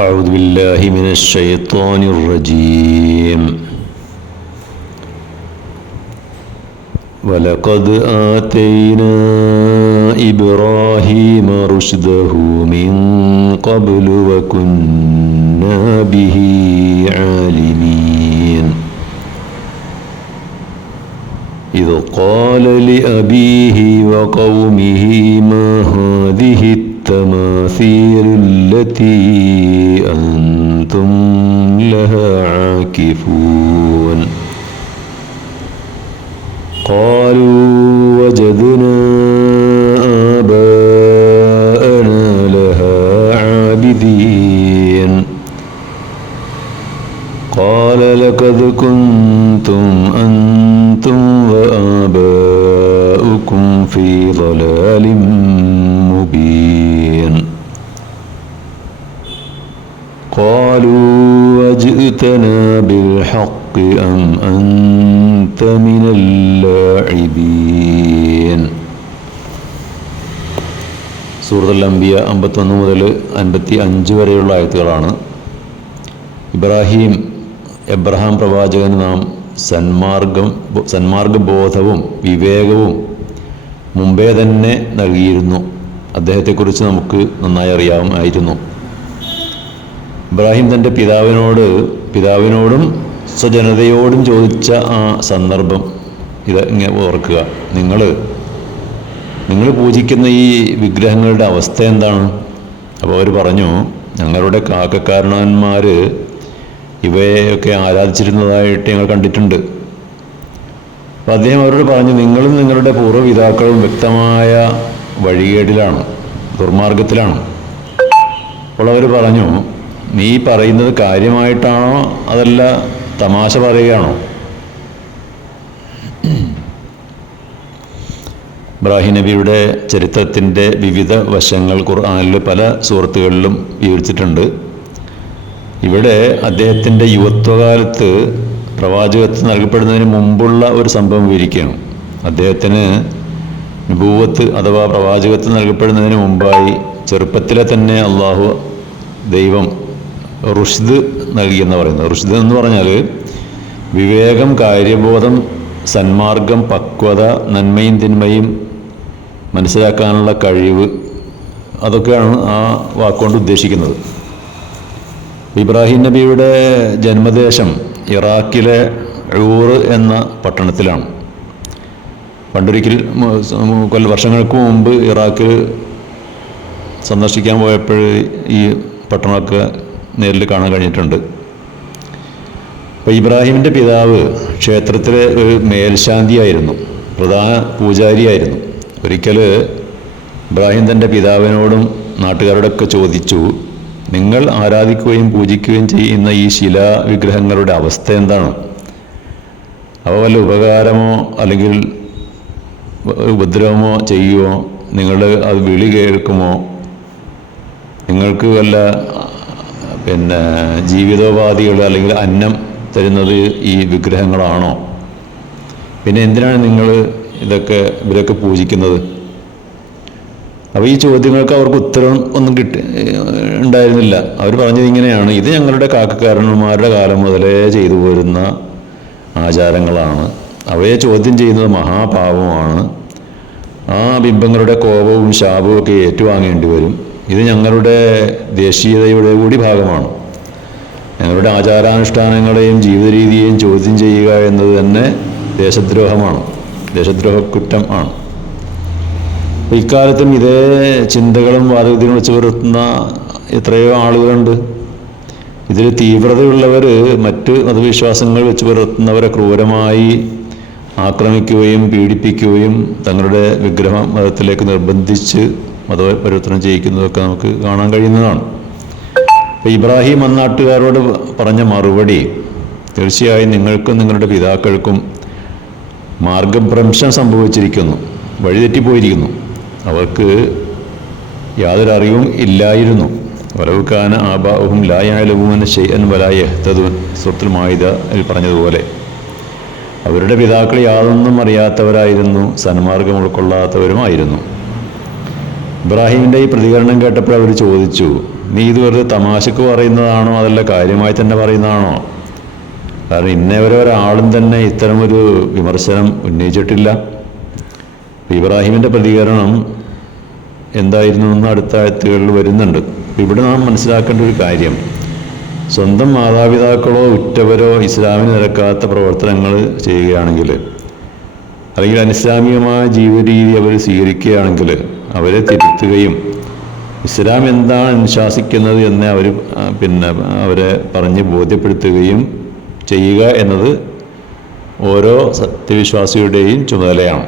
أعوذ بالله من الشيطان الرجيم. ولقد آتينا إبراهيم رشده من قبل وكنا به عالمين. إذ قال لأبيه وقومه ما هذه التماثيل التي أنتم لها عاكفون. قالوا وجدنا آباءنا لها عابدين. قال لقد كنتم أنتم وآباؤكم في ضلال مبين. قالوا وجئتنا بالحق أم أنت من اللاعبين. സൂറത്തുൽ അംബിയ 51 മുതൽ 55 വരെയുള്ള ആയത്തുകളാണ്. എബ്രഹാം പ്രവാചകന് നാം സന്മാർഗബോധവും വിവേകവും മുമ്പേ തന്നെ നൽകിയിരുന്നു. അദ്ദേഹത്തെക്കുറിച്ച് നമുക്ക് നന്നായി അറിയാമായിരുന്നു. ഇബ്രാഹിം തൻ്റെ പിതാവിനോടും സ്വജനതയോടും ചോദിച്ച ആ സന്ദർഭം ഇങ്ങനെ ഓർക്കുക. നിങ്ങൾ പൂജിക്കുന്ന ഈ വിഗ്രഹങ്ങളുടെ അവസ്ഥ എന്താണ്? അപ്പോൾ അവർ പറഞ്ഞു, ഞങ്ങളുടെ കാക്കക്കാരണവന്മാർ ഇവയൊക്കെ ആരാധിച്ചിരുന്നതായിട്ട് ഞങ്ങൾ കണ്ടിട്ടുണ്ട്. അപ്പോൾ അദ്ദേഹം അവരോട് പറഞ്ഞു, നിങ്ങളും നിങ്ങളുടെ പൂർവ്വപിതാക്കളും വ്യക്തമായ വഴികേടിലാണ്, ദുർമാർഗത്തിലാണ്. അപ്പോൾ അവർ പറഞ്ഞു, നീ പറയുന്നത് കാര്യമായിട്ടാണോ അതല്ല തമാശ പറയുകയാണോ? ഇബ്രാഹിം നബിയുടെ ചരിത്രത്തിൻ്റെ വിവിധ വശങ്ങൾ ഖുർആനിൽ പല സൂറത്തുകളിലും വിവരിച്ചിട്ടുണ്ട്. ഇവിടെ അദ്ദേഹത്തിൻ്റെ യുവത്വകാലത്ത് പ്രവാചകത്വം നൽകപ്പെടുന്നതിന് മുമ്പുള്ള ഒരു സംഭവം വിവരിക്കുകയാണ്. അദ്ദേഹത്തിന് നുബൂവത്ത് അഥവാ പ്രവാചകത്വം നൽകപ്പെടുന്നതിന് മുമ്പായി ചെറുപ്പത്തിലെ തന്നെ അള്ളാഹു ദൈവം റുഷ്ദ് നൽകിയെന്ന് പറയുന്നത്. റുഷ്ദ് എന്ന് പറഞ്ഞാൽ വിവേകം, കാര്യബോധം, സന്മാർഗം, പക്വത, നന്മയും തിന്മയും മനസ്സിലാക്കാനുള്ള കഴിവ്, അതൊക്കെയാണ് ആ വാക്കുകൊണ്ട് ഉദ്ദേശിക്കുന്നത്. ഇബ്രാഹിം നബിയുടെ ജന്മദേശം ഇറാഖിലെ ഊർ എന്ന പട്ടണത്തിലാണ്. പണ്ടൊരിക്കൽ വർഷങ്ങൾക്ക് മുമ്പ് ഇറാഖിൽ സന്ദർശിക്കാൻ പോയപ്പോൾ ഈ പട്ടണമൊക്കെ നേരിൽ കാണാൻ കഴിഞ്ഞിട്ടുണ്ട്. അപ്പോൾ ഇബ്രാഹിമിൻ്റെ പിതാവ് ക്ഷേത്രത്തിലെ ഒരു മേൽശാന്തിയായിരുന്നു, പ്രധാന പൂജാരിയായിരുന്നു. ഒരിക്കൽ ഇബ്രാഹിം തൻ്റെ പിതാവിനോടും നാട്ടുകാരോടൊക്കെ ചോദിച്ചു, നിങ്ങൾ ആരാധിക്കുകയും പൂജിക്കുകയും ചെയ്യുന്ന ഈ ശിലാവിഗ്രഹങ്ങളുടെ അവസ്ഥ എന്താണ്? അവ വല്ല ഉപകാരമോ അല്ലെങ്കിൽ ഉപദ്രവമോ ചെയ്യുമോ? നിങ്ങൾ അത് വിളി കേൾക്കുമോ? നിങ്ങൾക്ക് വല്ല ജീവിതോപാധികൾ അല്ലെങ്കിൽ അന്നം തരുന്നത് ഈ വിഗ്രഹങ്ങളാണോ? പിന്നെ എന്തിനാണ് നിങ്ങൾ ഇവരൊക്കെ പൂജിക്കുന്നത്? അപ്പോൾ ഈ ചോദ്യങ്ങൾക്ക് അവർക്ക് ഉത്തരം ഒന്നും ഉണ്ടായിരുന്നില്ല. അവർ പറഞ്ഞത് ഇങ്ങനെയാണ്, ഇത് ഞങ്ങളുടെ കാക്കക്കാരന്മാരുടെ കാലം മുതലേ ചെയ്തു പോരുന്ന ആചാരങ്ങളാണ്. അവയെ ചോദ്യം ചെയ്യുന്നത് മഹാപാപമാണ്. ആ ബിംബങ്ങളുടെ കോപവും ശാപവും ഒക്കെ ഏറ്റുവാങ്ങേണ്ടി വരും. ഇത് ഞങ്ങളുടെ ദേശീയതയുടെ കൂടി ഭാഗമാണ്. ഞങ്ങളുടെ ആചാരാനുഷ്ഠാനങ്ങളെയും ജീവിത രീതിയെയും ചോദ്യം ചെയ്യുക എന്നത് തന്നെ ദേശദ്രോഹക്കുറ്റം ആണ്. ഇക്കാലത്തും ഇതേ ചിന്തകളും വാദഗതികളും വെച്ച് പുലർത്തുന്ന എത്രയോ ആളുകളുണ്ട്. ഇതിൽ തീവ്രതയുള്ളവർ മറ്റ് മതവിശ്വാസങ്ങൾ വെച്ച് പുലർത്തുന്നവരെ ക്രൂരമായി ആക്രമിക്കുകയും പീഡിപ്പിക്കുകയും തങ്ങളുടെ വിഗ്രഹ മതത്തിലേക്ക് നിർബന്ധിച്ച് മതപരിവർത്തനം ചെയ്യിക്കുന്നതൊക്കെ നമുക്ക് കാണാൻ കഴിയുന്നതാണ്. അപ്പോൾ ഇബ്രാഹിം അന്നാട്ടുകാരോട് പറഞ്ഞ മറുപടി, തീർച്ചയായും നിങ്ങൾക്കും നിങ്ങളുടെ പിതാക്കൾക്കും മാർഗഭ്രംശം സംഭവിച്ചിരിക്കുന്നു, വഴിതെറ്റിപ്പോയിരിക്കുന്നു. അവർക്ക് യാതൊരു അറിവും ഇല്ലായിരുന്നു. വലവുകാന ആബാഉഹും ലാ യഅലമൂന ശൈഅൻ വലാ യഹ്തദൂൻ, സൂറത്തുൽ മാഇദയിൽ പറഞ്ഞതുപോലെ അവരുടെ പിതാക്കൾ യാതൊന്നും അറിയാത്തവരായിരുന്നു, സന്മാർഗം ഉൾക്കൊള്ളാത്തവരുമായിരുന്നു. ഇബ്രാഹിമിൻ്റെ ഈ പ്രതികരണം കേട്ടപ്പോൾ അവർ ചോദിച്ചു, നീ ഇത് വെറുതെ തമാശക്ക് പറയുന്നതാണോ അതല്ല കാര്യമായി തന്നെ പറയുന്നതാണോ? കാരണം ഇന്നേവരെ ഒരാളും തന്നെ ഇത്തരമൊരു വിമർശനം ഉന്നയിച്ചിട്ടില്ല. ഇബ്രാഹിമിൻ്റെ പ്രതികരണം എന്തായിരുന്നു എന്ന് അടുത്ത ആയത്തുകളിൽ വരുന്നുണ്ട്. ഇവിടെ നാം മനസ്സിലാക്കേണ്ട ഒരു കാര്യം, സ്വന്തം മാതാപിതാക്കളോ ഉറ്റവരോ ഇസ്ലാമിന് നിരക്കാത്ത പ്രവർത്തനങ്ങൾ ചെയ്യുകയാണെങ്കിൽ, അല്ലെങ്കിൽ അനിസ്ലാമികമായ ജീവിതരീതി അവർ സ്വീകരിക്കുകയാണെങ്കിൽ അവരെ തിരുത്തുകയും ഇസ്ലാം എന്താണ് അനുശാസിക്കുന്നത് എന്ന് അവരെ പറഞ്ഞ് ബോധ്യപ്പെടുത്തുകയും ചെയ്യുക എന്നത് ഓരോ സത്യവിശ്വാസിയുടെയും ചുമതലയാണ്.